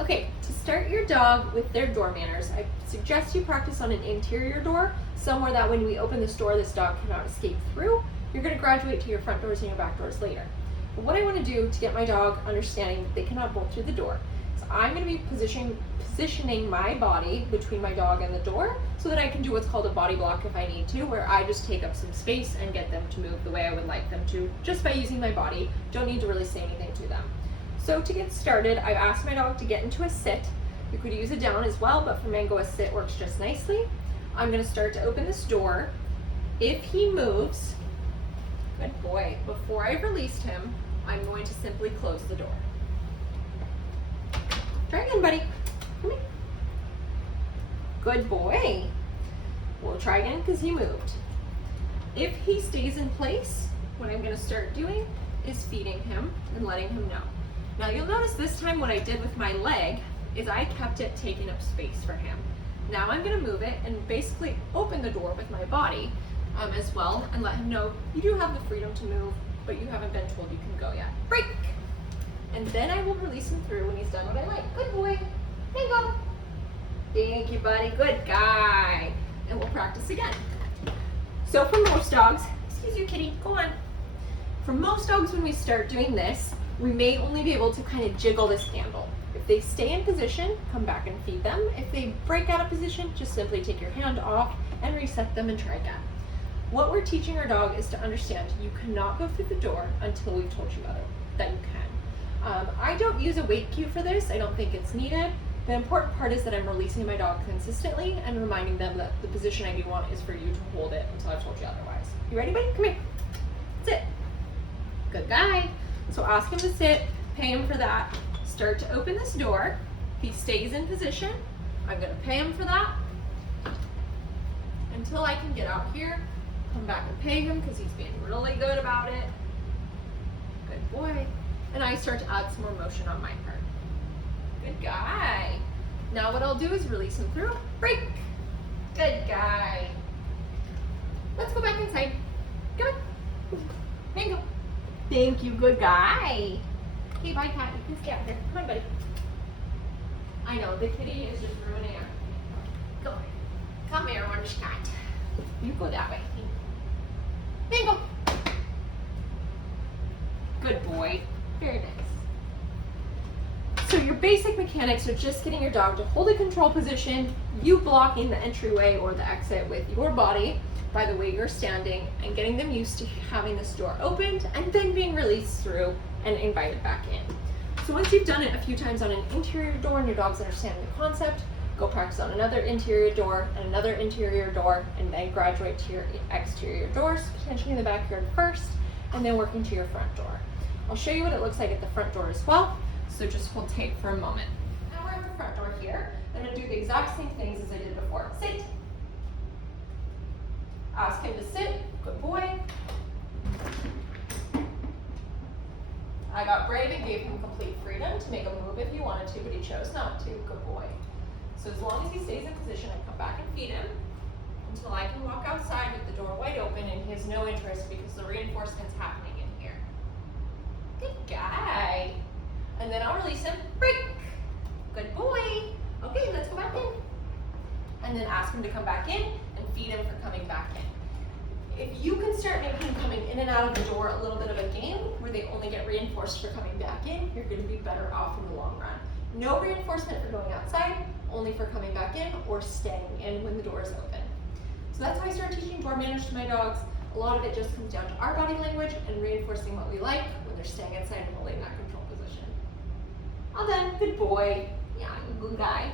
Okay, to start your dog with their door manners, I suggest you practice on an interior door, somewhere that when we open this door, this dog cannot escape through. You're going to graduate to your front doors and your back doors later. But what I want to do to get my dog understanding that they cannot bolt through the door is I'm going to be positioning my body between my dog and the door so that I can do what's called a body block if I need to, where I just take up some space and get them to move the way I would like them to just by using my body. Don't need to really say anything to them. So to get started, I've asked my dog to get into a sit. You could use a down as well, but for Mango, a sit works just nicely. I'm going to start to open this door. If he moves, good boy, before I've released him, I'm going to simply close the door. Try again, buddy. Come here. Good boy. We'll try again because he moved. If he stays in place, what I'm going to start doing is feeding him and letting him know. Now you'll notice this time what I did with my leg is I kept it taking up space for him. Now I'm going to move it and basically open the door with my body as well and let him know you do have the freedom to move, but you haven't been told you can go yet. Break! And then I will release him through when he's done what I like. Good boy. Mango. Thank you, buddy. Good guy. And we'll practice again. So for most dogs, excuse you, kitty, go on. For most dogs, when we start doing this, we may only be able to kind of jiggle this handle. If they stay in position, come back and feed them. If they break out of position, just simply take your hand off and reset them and try again. What we're teaching our dog is to understand you cannot go through the door until we've told you that you can. I don't use a weight cue for this. I don't think it's needed. The important part is that I'm releasing my dog consistently and reminding them that the position I do want is for you to hold it until I've told you otherwise. You ready, buddy? Come here. Sit. Good guy. So ask him to sit, pay him for that. Start to open this door. He stays in position. I'm going to pay him for that until I can get out here. Come back and pay him because he's being really good about it. Good boy. And I start to add some more motion on my part. Good guy. Now what I'll do is release him through. Break. Good guy. Let's go back inside. Come on. Mango. Thank you, good guy. Okay, bye, cat. You can stay out here. Come on, buddy. I know, the kitty is just ruining everything. Go. Come here, orange cat. You go that way. Mango. Good boy. Very nice. So your basic mechanics are just getting your dog to hold a control position, you blocking the entryway or the exit with your body by the way you're standing, and getting them used to having this door opened and then being released through and invited back in. So once you've done it a few times on an interior door and your dog's understanding the concept, go practice on another interior door and another interior door, and then graduate to your exterior doors, potentially in the backyard first, and then working to your front door. I'll show you what it looks like at the front door as well, so just hold tight for a moment. Now we're at the front door here. I'm going to do the exact same things as I did before. Sit. Ask him to sit. Good boy. I got brave and gave him complete freedom to make a move if he wanted to, but he chose not to. Good boy. So as long as he stays in position, I come back and feed him until I can walk outside with the door wide open and he has no interest because the reinforcement's happening in here. Good guy. And then I'll release him. Break. Good boy. Okay, let's go back in. And then ask him to come back in and feed him for coming back in. If you can start making him coming in and out of the door a little bit of a game where they only get reinforced for coming back in, you're going to be better off in the long run. No reinforcement for going outside, only for coming back in or staying in when the door is open. So that's how I start teaching door manners to my dogs. A lot of it just comes down to our body language and reinforcing what we like when they're staying inside and holding that control position. Well done, good boy. Yeah, good guy.